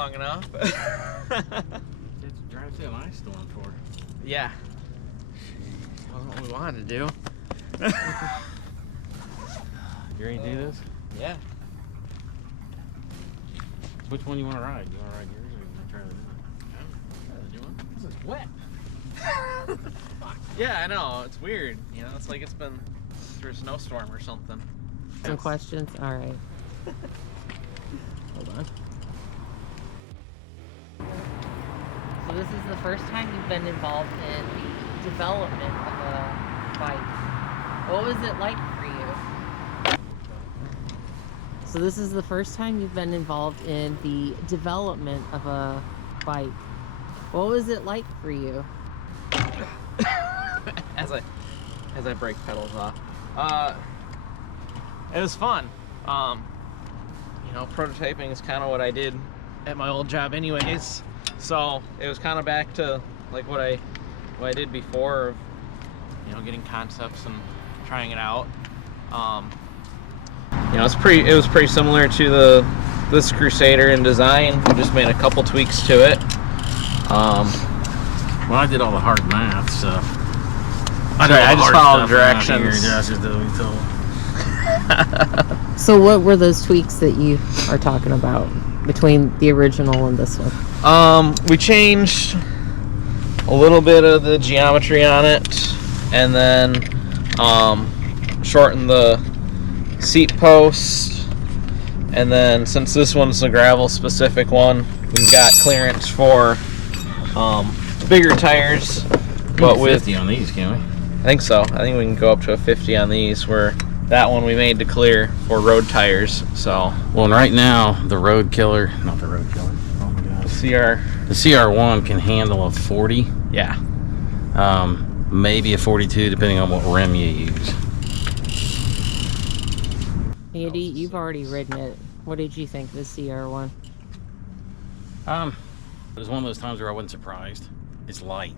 long enough. It's drive through an ice storm for. Yeah. That's what we wanted to do. You ready to do this? Yeah. Which one you want to ride? You want to ride yours or you want to try the new one? This is wet. Yeah, I know. It's weird. You know, it's like it's been through a snowstorm or something. Some questions? All right. Hold on. So this is the first time you've been involved in the development of a bike. What was it like for you? So this is the first time you've been involved in the development of a bike. What was it like for you? as I break pedals off. It was fun. You know, prototyping is kind of what I did at my old job anyways. So it was kind of back to like what I did before, of, you know, getting concepts and trying it out. You know, it was pretty similar to this Crusader in design. We just made a couple tweaks to it. Well, I did all the hard math, so I just followed directions. So what were those tweaks that you are talking about between the original and this one? We changed a little bit of the geometry on it, and then shortened the seat post. And then since this one's the gravel specific one, we've got clearance for bigger tires. But with 50 on these, can we? I think so. I think we can go up to a 50 on these, where that one we made to clear for road tires. So, well, and right now the Road Killer, not the Road Killer. Oh my gosh. the CR1 can handle a 40. Yeah. Maybe a 42, depending on what rim you use. Andy, you've already ridden it. What did you think of the CR1? It was one of those times where I wasn't surprised. It's light.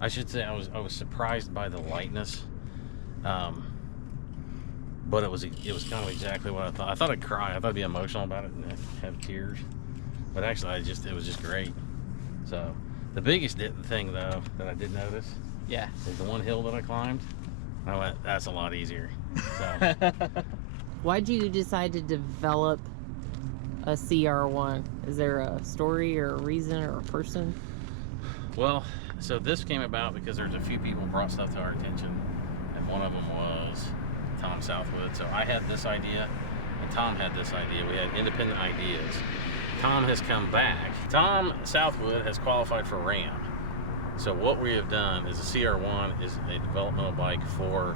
I should say I was surprised by the lightness. But it was kind of exactly what I thought. I thought I'd cry. I thought I'd be emotional about it and have tears. But actually, it was just great. So the biggest thing though that I did notice, Yeah. is the one hill that I climbed. I went, that's a lot easier. So Why'd you decide to develop a CR1? Is there a story or a reason or a person? well, so this came about because there's a few people brought stuff to our attention, and one of them was Tom Southwood. So I had this idea, and Tom had this idea. We had independent ideas. Tom has come back. Tom Southwood has qualified for Ram. So what we have done is the CR1 is a developmental bike for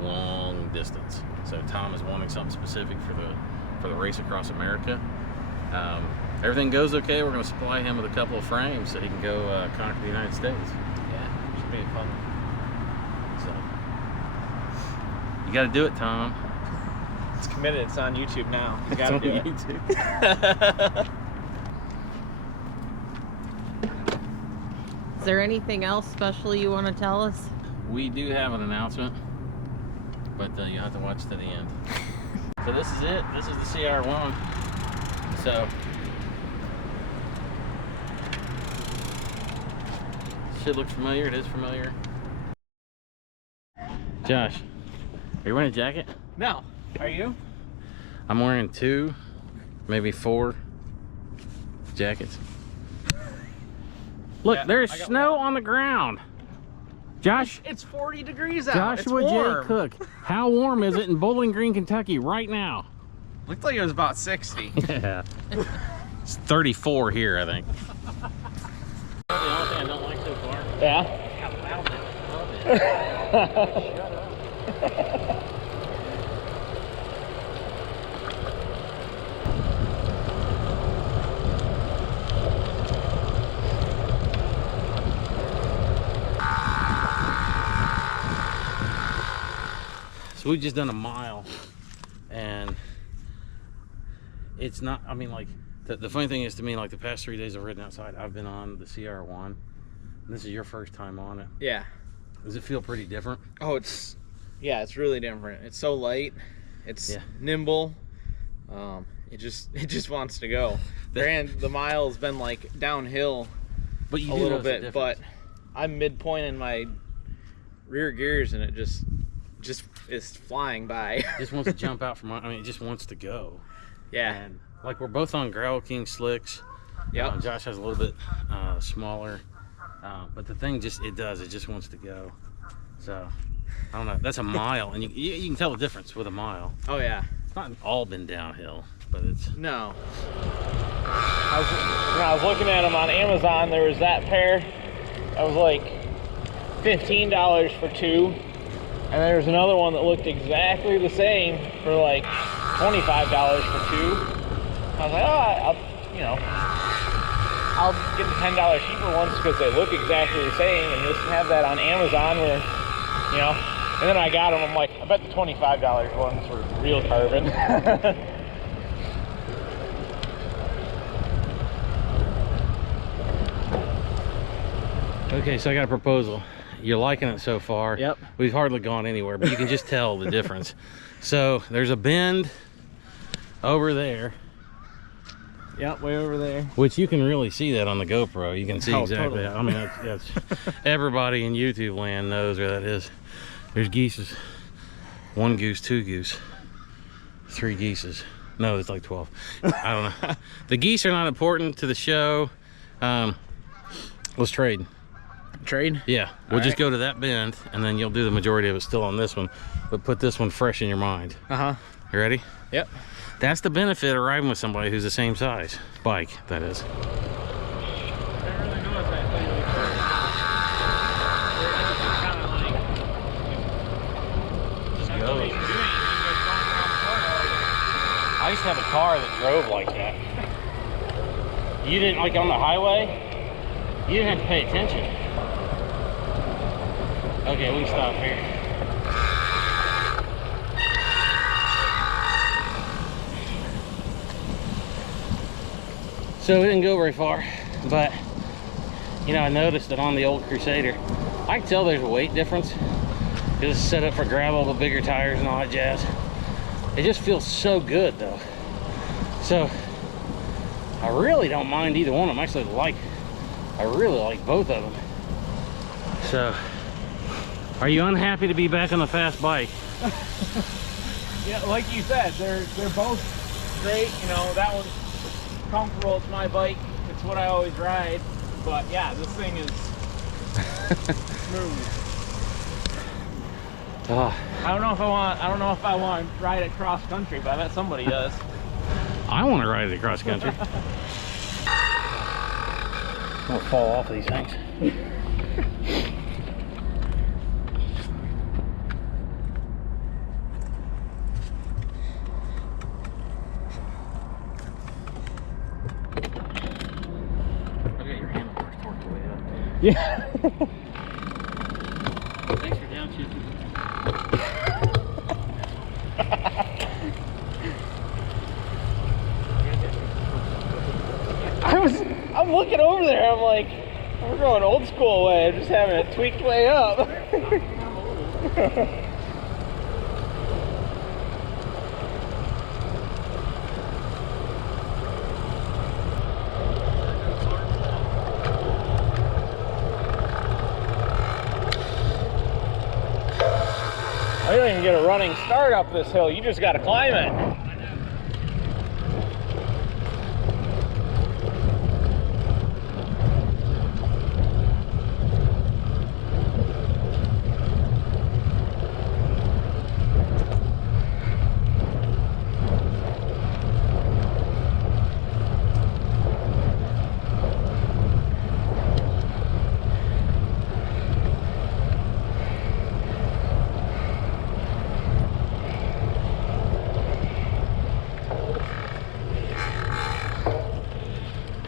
long distance. So Tom is wanting something specific for the race across America. Everything goes okay. We're going to supply him with a couple of frames so he can go conquer the United States. Yeah. Should be fun. So you got to do it, Tom. It's committed. It's on YouTube now. You It's gotta on do it. YouTube. Is there anything else special you want to tell us? We do have an announcement, but you have to watch to the end. So this is it. This is the CR1. So should look familiar. It is familiar. Josh, are you wearing a jacket? No. Are you? I'm wearing 2, maybe 4 jackets. Look, Yeah, there's I got snow one. on the ground. Josh, It's 40 degrees out. Joshua it's J. warm. Cook, how warm is it in Bowling Green, Kentucky right now? Looked like it was about 60. Yeah. It's 34 here, I think. The only thing I don't like so far. Yeah. So we've just done a mile, and it's not, I mean, like, the funny thing is to me, like, the past 3 days I've ridden outside, I've been on the CR1, and this is your first time on it. Yeah. Does it feel pretty different? Oh, it's really different. It's so light. It's Yeah. nimble. it just wants to go. Granted, the mile's been like downhill but you a do little notice the bit, difference. but I'm midpoint in my rear gears and it just is flying by. It just wants to jump out from. I mean, it just wants to go. Yeah. And like we're both on Gravel King slicks. Yep. Josh has a little bit smaller, but the thing just it just wants to go. So I don't know. That's a mile, and you can tell the difference with a mile. Oh yeah. It's not all been downhill, but it's No. I was looking at them on Amazon. There was that pair that was like $15 for 2, and there was another one that looked exactly the same for like $25 for 2. I was like, I'll get the $10 cheaper ones because they look exactly the same, and just have that on Amazon where, And then I got them. I'm like, I bet the $25 ones were real carbon. okay. So I got a proposal. You're liking it so far. Yep. We've hardly gone anywhere, but you can just tell the difference. So there's a bend over there. Yep, way over there. Which you can really see that on the GoPro. You can see exactly. Totally. I mean, that's everybody in YouTube land knows where that is. There's geeses. 1 goose, 2 goose, 3 geeses. No, it's like 12. I don't know. The geese are not important to the show. Let's trade. Trade? Yeah, we'll just go to that bend, and then you'll do the majority of it still on this one, but put this one fresh in your mind. Uh-huh. You ready? Yep. That's the benefit of riding with somebody who's the same size. Bike, that is. I used to have a car that drove like that. You didn't, like on the highway, you didn't have to pay attention. Okay, we can stop here. So we didn't go very far, but I noticed that on the old Crusader, I can tell there's a weight difference. It's set up for gravel with bigger tires and all that jazz. It just feels so good though. So I really don't mind either one of them. I really like both of them. So are you unhappy to be back on the fast bike? Yeah, like you said, they're both great. That one's comfortable. It's my bike. It's what I always ride. But yeah, this thing is smooth. Oh, I don't know if I want to ride it cross country, but I bet somebody does. I want to ride it across country. I'm gonna fall off these things. Okay, your handlebars torqued the way up. Yeah. Thanks for downshifting. I'm looking over there. I'm like, we're going old school way. I'm just having it tweaked way up. I don't even get a running start up this hill. You just got to climb it.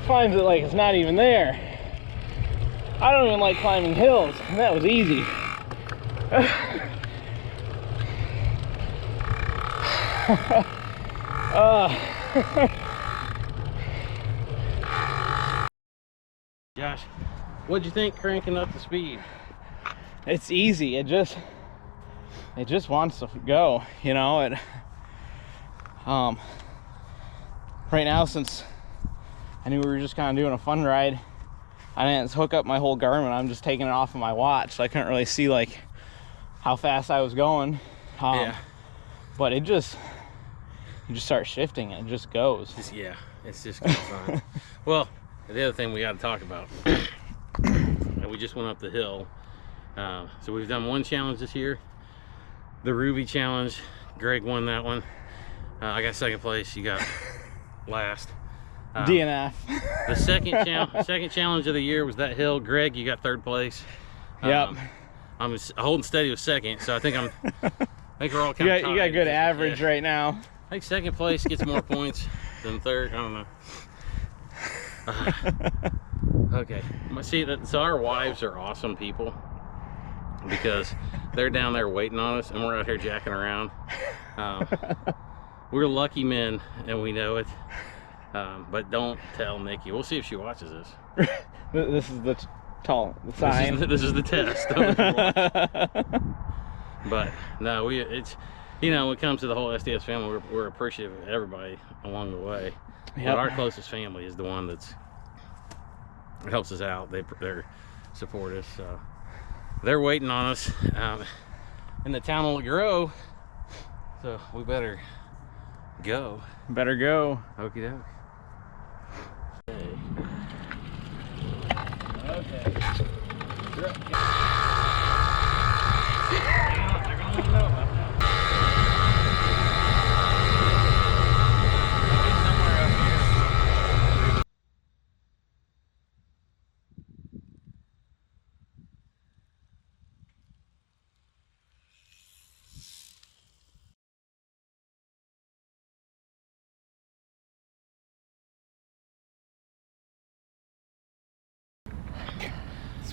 Finds it like it's not even there. I don't even like climbing hills, and that was easy. Josh, what'd you think cranking up the speed? It's easy. It just wants to go, right now, since I knew we were just kind of doing a fun ride, I didn't hook up my whole Garmin. I'm just taking it off of my watch, so I couldn't really see like how fast I was going. Yeah. But you just start shifting and it just goes. Yeah, it's just goes on. Well, the other thing we got to talk about, we just went up the hill. So we've done one challenge this year, the Ruby Challenge. Greg won that one. I got second place. You got last. DNF. The second challenge of the year was that hill. Greg, you got third place. Yep. I'm holding steady with second, so I think we're all kind of tied. You got good average right now. I think second place gets more points than third. I don't know. Okay. See, so our wives are awesome people because they're down there waiting on us, and we're out here jacking around. We're lucky men, and we know it. But don't tell Nikki. We'll see if she watches this. This is the sign. This is the test. But no, it's when it comes to the whole SDS family, we're appreciative of everybody along the way. Yep. But our closest family is the one that helps us out. They support us. They're waiting on us, and the town will grow. So we better go. Better go. Okie doke.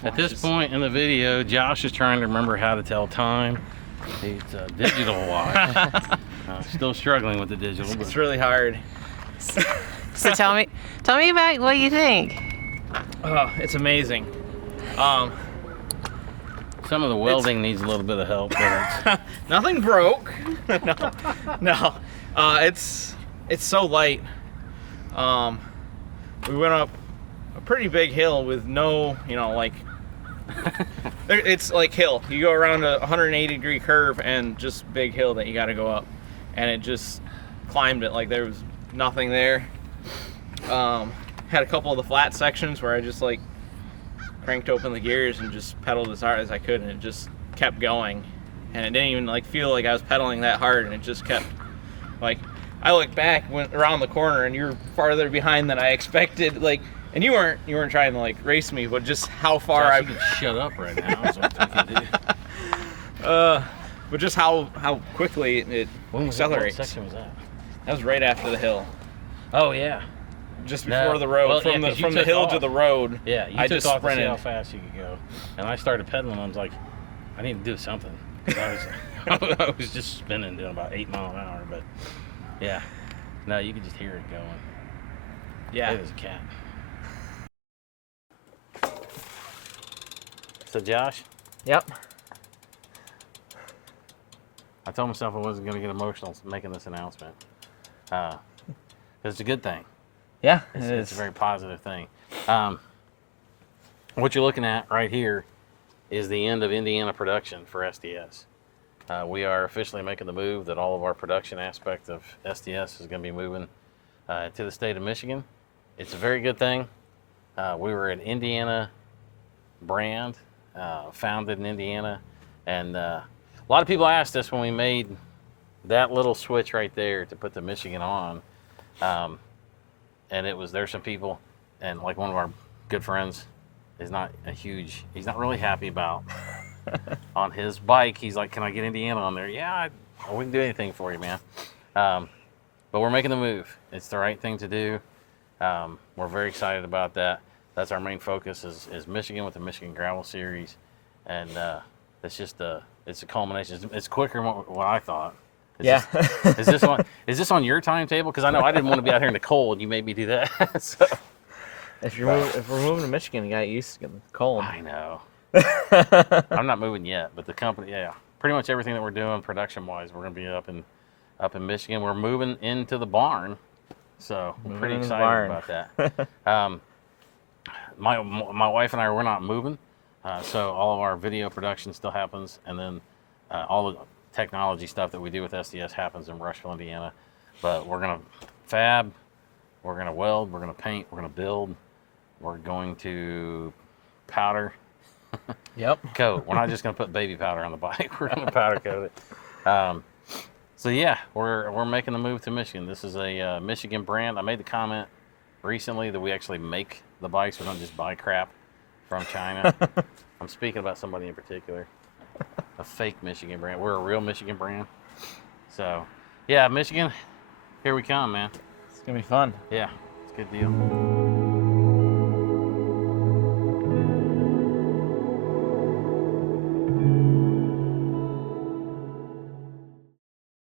At this point in the video, Josh is trying to remember how to tell time. It's a digital watch. Still struggling with the digital. It's really hard. So tell me about what you think. Oh, it's amazing. Some of the welding needs a little bit of help. But nothing broke. no. It's so light. We went up a pretty big hill with no, like. It's like hill. You go around a 180-degree curve and just big hill that you got to go up, and it just climbed it like there was nothing there. Had a couple of the flat sections where I just like cranked open the gears and just pedaled as hard as I could, and it just kept going, and it didn't even like feel like I was pedaling that hard, and it just kept like. I looked back, went around the corner, and you're farther behind than I expected. Like. And you weren't trying to like race me, but just how far Josh, you can shut up right now. Is what I can do. But just how quickly it accelerates. What section was that? That was right after the hill. Oh yeah. Just before the road, well, from the hill to the road. Yeah, you I took just off sprinted. to see how fast you could go, and I started pedaling. I was like, I need to do something. I was just spinning, doing about 8 miles an hour. But yeah, no, you could just hear it going. Yeah, it was a cat. So Josh? Yep. I told myself I wasn't going to get emotional making this announcement. Because it's a good thing. Yeah, it's a very positive thing. What you're looking at right here is the end of Indiana production for SDS. We are officially making the move that all of our production aspect of SDS is going to be moving to the state of Michigan. It's a very good thing. We were an Indiana brand. Founded in Indiana, and a lot of people asked us when we made that little switch right there to put the Michigan on, and there's some people, and like one of our good friends is he's not really happy about on his bike. He's like, can I get Indiana on there? Yeah, I wouldn't do anything for you, man. But we're making the move. It's the right thing to do. We're very excited about that. That's our main focus is Michigan with the Michigan Gravel Series, and it's just it's a culmination. It's quicker than what I thought. Is this on your timetable? Because I know I didn't want to be out here in the cold. You made me do that. So. If we're moving to Michigan, you got used to getting cold. I know. I'm not moving yet, but the company, pretty much everything that we're doing production wise, we're gonna be up in Michigan. We're moving into the barn. So I'm Moving pretty in the excited barn. about that. My wife and I, we're not moving. So all of our video production still happens. And then all the technology stuff that we do with SDS happens in Rushville, Indiana. But we're going to fab, we're going to weld, we're going to paint, we're going to build, we're going to powder. Yep. Coat. We're not just going to put baby powder on the bike. We're going to powder coat it. So yeah, we're making the move to Michigan. This is a Michigan brand. I made the comment recently that we actually make the bikes. We don't just buy crap from China. I'm speaking about somebody in particular. A fake Michigan brand. We're a real Michigan brand. So yeah, Michigan, here we come, man. It's gonna be fun. Yeah, it's a good deal.